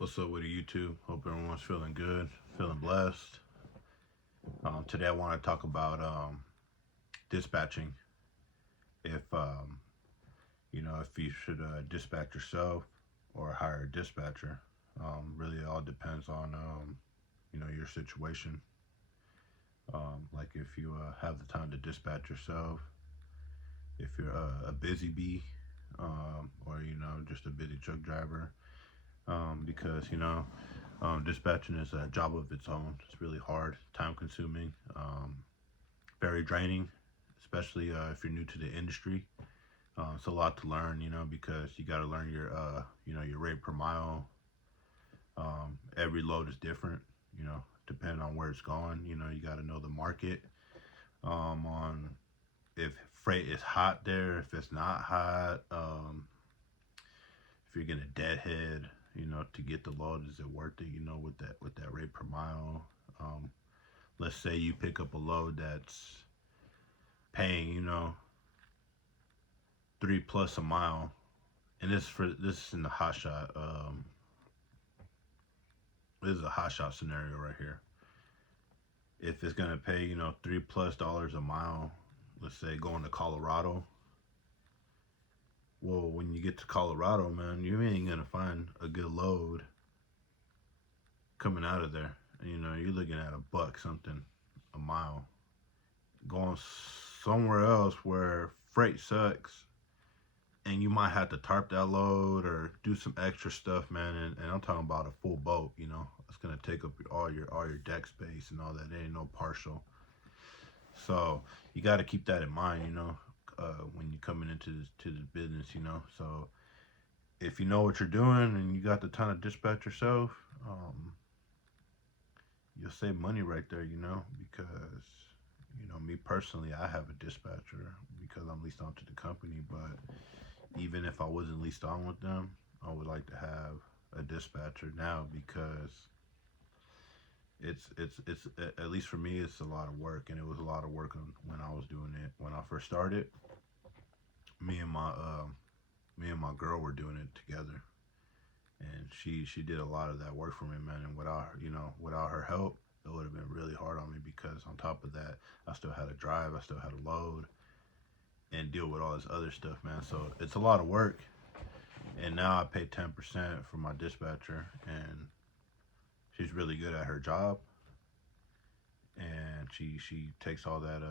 What's up with you YouTube? Hope everyone's feeling good, feeling blessed. Today I want to talk about dispatching. If you should dispatch yourself or hire a dispatcher. Really, it all depends on your situation. Like if you have the time to dispatch yourself, if you're a busy bee, or just a busy truck driver, because dispatching is a job of its own. It's really hard, time consuming, very draining, especially if you're new to the industry. It's a lot to learn, because you got to learn your rate per mile. Every load is different, depending on where it's going. You got to know the market, on if freight is hot there, if it's not hot, if you're getting a deadhead, to get the load, is it worth it? With that rate per mile. Let's say you pick up a load that's paying, 3 plus a mile, and this is in the Hotshot. This is a Hotshot scenario right here. If it's gonna pay, $3 plus a mile, let's say going to Colorado. Well, when you get to Colorado, man, you ain't gonna find a good load coming out of there. You're looking at a buck something a mile. Going somewhere else where freight sucks, and you might have to tarp that load or do some extra stuff, man. And I'm talking about a full boat. It's gonna take up all your deck space and all that. There ain't no partial. So you got to keep that in mind, when you're coming into this business, So if you know what you're doing and you got the time to dispatch yourself, you'll save money right there, because me personally, I have a dispatcher because I'm leased on to the company. But even if I wasn't leased on with them, I would like to have a dispatcher now, because it's at least for me, it's a lot of work, and it was a lot of work when I was doing it when I first started. Me and my girl were doing it together, and she did a lot of that work for me, man. And without her help, it would have been really hard on me, because on top of that, I still had to drive, I still had to load and deal with all this other stuff, man. So it's a lot of work. And now I pay 10% for my dispatcher, and she's really good at her job, and she takes all that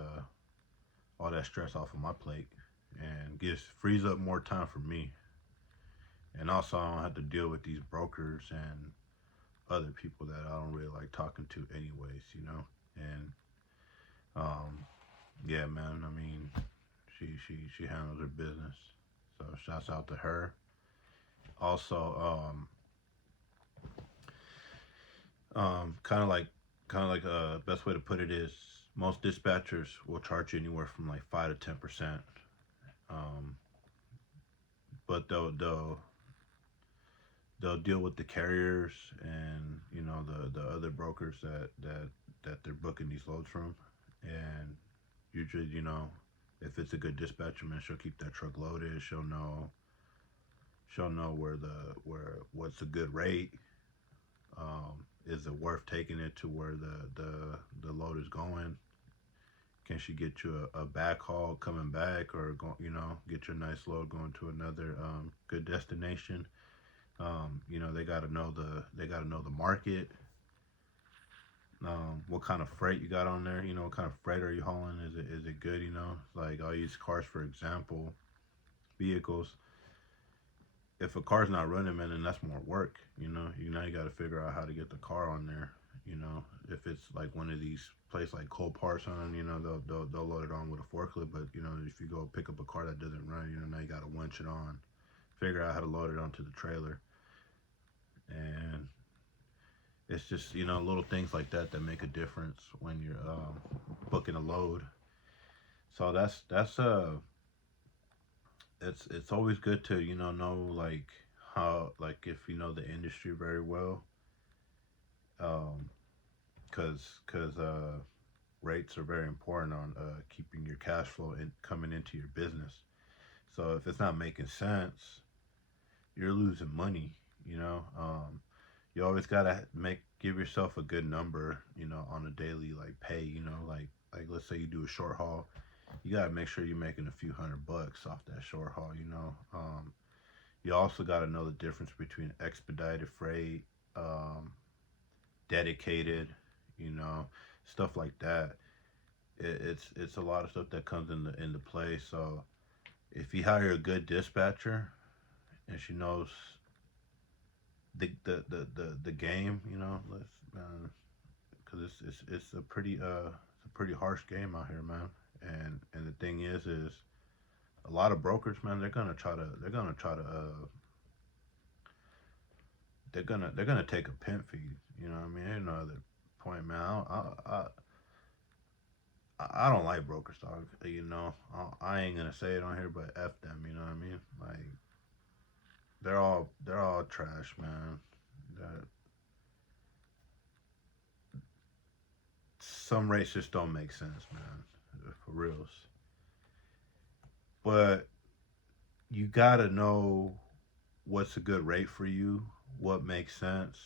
stress off of my plate, and gives frees up more time for me. And also, I don't have to deal with these brokers and other people that I don't really like talking to, anyways. And yeah, man. I mean, she handles her business, so shouts out to her. Also, kind of like best way to put it is, most dispatchers will charge you anywhere from like 5 to 10%. Um, but they'll deal with the carriers and the other brokers that they're booking these loads from. And usually, if it's a good dispatcher, man, she'll keep that truck loaded. She'll know what's a good rate. Is it worth taking it to where the load is going? Can she get you a back haul coming back, or get your nice load going to another good destination? They gotta know the market. What kind of freight you got on there? What kind of freight are you hauling? Is it good? Like, I'll use cars for example, vehicles. If a car's not running, man, then that's more work. You got to figure out how to get the car on there. If it's like one of these places like Copart, on, they'll load it on with a forklift. But if you go pick up a car that doesn't run, now you got to winch it on, figure out how to load it onto the trailer. And it's just little things like that make a difference when you're booking a load. So that's it's always good to know, like, how, like, if you know the industry very well, um because rates are very important on keeping your cash flow coming into your business. So if it's not making sense, you're losing money. You always gotta give yourself a good number, you know, on a daily like pay, you know, like let's say you do a short haul, you gotta make sure you're making a few $100 off that short haul, you know. You also gotta know the difference between expedited freight, um, dedicated, you know, stuff like that. It's a lot of stuff that comes into play. So if you hire a good dispatcher and she knows the game, you know, let's because it's a pretty harsh game out here, man. And the thing is a lot of brokers, man, they're gonna take a pimp fee. You know what I mean? Ain't no other point, man. I don't like brokers, dog. You know, I ain't gonna say it on here, but f them. You know what I mean? Like they're all trash, man. That some rates just don't make sense, man. For reals. But you gotta know what's a good rate for you, what makes sense,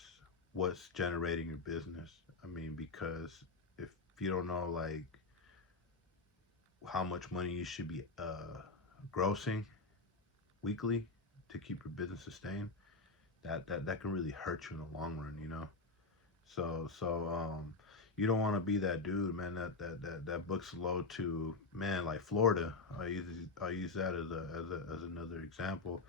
what's generating your business. I mean, because if you don't know like how much money you should be grossing weekly to keep your business sustained, that can really hurt you in the long run, you know. So you don't want to be that dude, man. That books low to man like Florida. I use that as another example.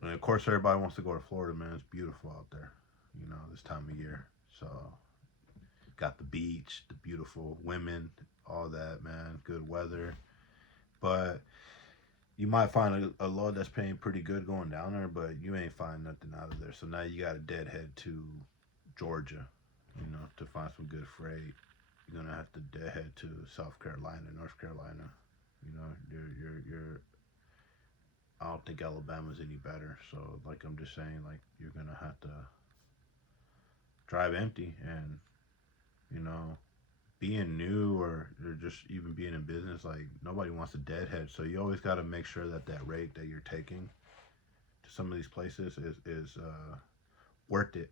And of course, everybody wants to go to Florida, man. It's beautiful out there, you know, this time of year. So got the beach, the beautiful women, all that, man. Good weather, but you might find a load that's paying pretty good going down there, but you ain't find nothing out of there. So now you got a deadhead to Georgia, you know, to find some good freight. You're gonna have to deadhead to South Carolina, North Carolina. You know, you're. I don't think Alabama's any better. So, like I'm just saying, like you're gonna have to drive empty, and you know, being new or just even being in business, like nobody wants a deadhead. So you always got to make sure that that rate that you're taking to some of these places is worth it,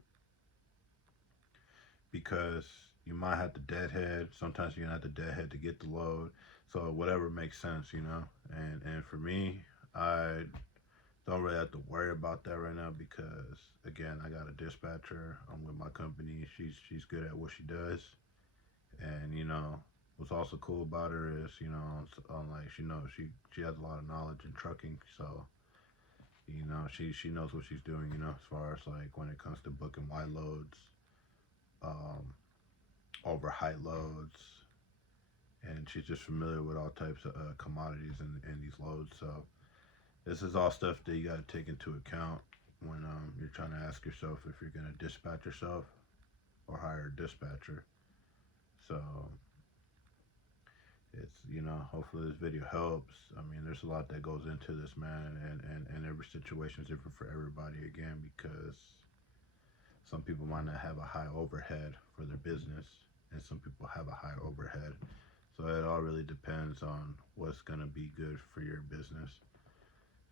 because you might have to deadhead. Sometimes you're gonna have to deadhead to get the load. So whatever makes sense, you know. And for me, I don't really have to worry about that right now because again, I got a dispatcher. I'm with my company. She's good at what she does, and you know what's also cool about her is you know like she has a lot of knowledge in trucking. So you know she knows what she's doing. You know as far as like when it comes to booking wide loads, um, over high loads, and she's just familiar with all types of commodities in these loads. So this is all stuff that you got to take into account when you're trying to ask yourself if you're going to dispatch yourself or hire a dispatcher. So it's you know hopefully this video helps. I mean there's a lot that goes into this, man, and every situation is different for everybody again, because some people might not have a high overhead for their business and some people have a high overhead. So it all really depends on what's going to be good for your business.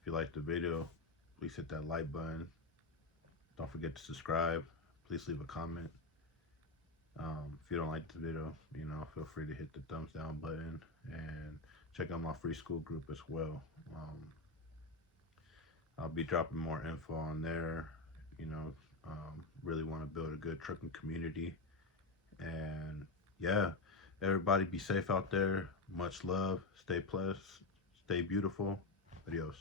If you like the video, please hit that like button. Don't forget to subscribe. Please leave a comment. If you don't like the video, you know, feel free to hit the thumbs down button and check out my free school group as well. I'll be dropping more info on there. You know, really want to build a good trucking community. And yeah, everybody be safe out there. Much love. Stay blessed. Stay beautiful. Adios.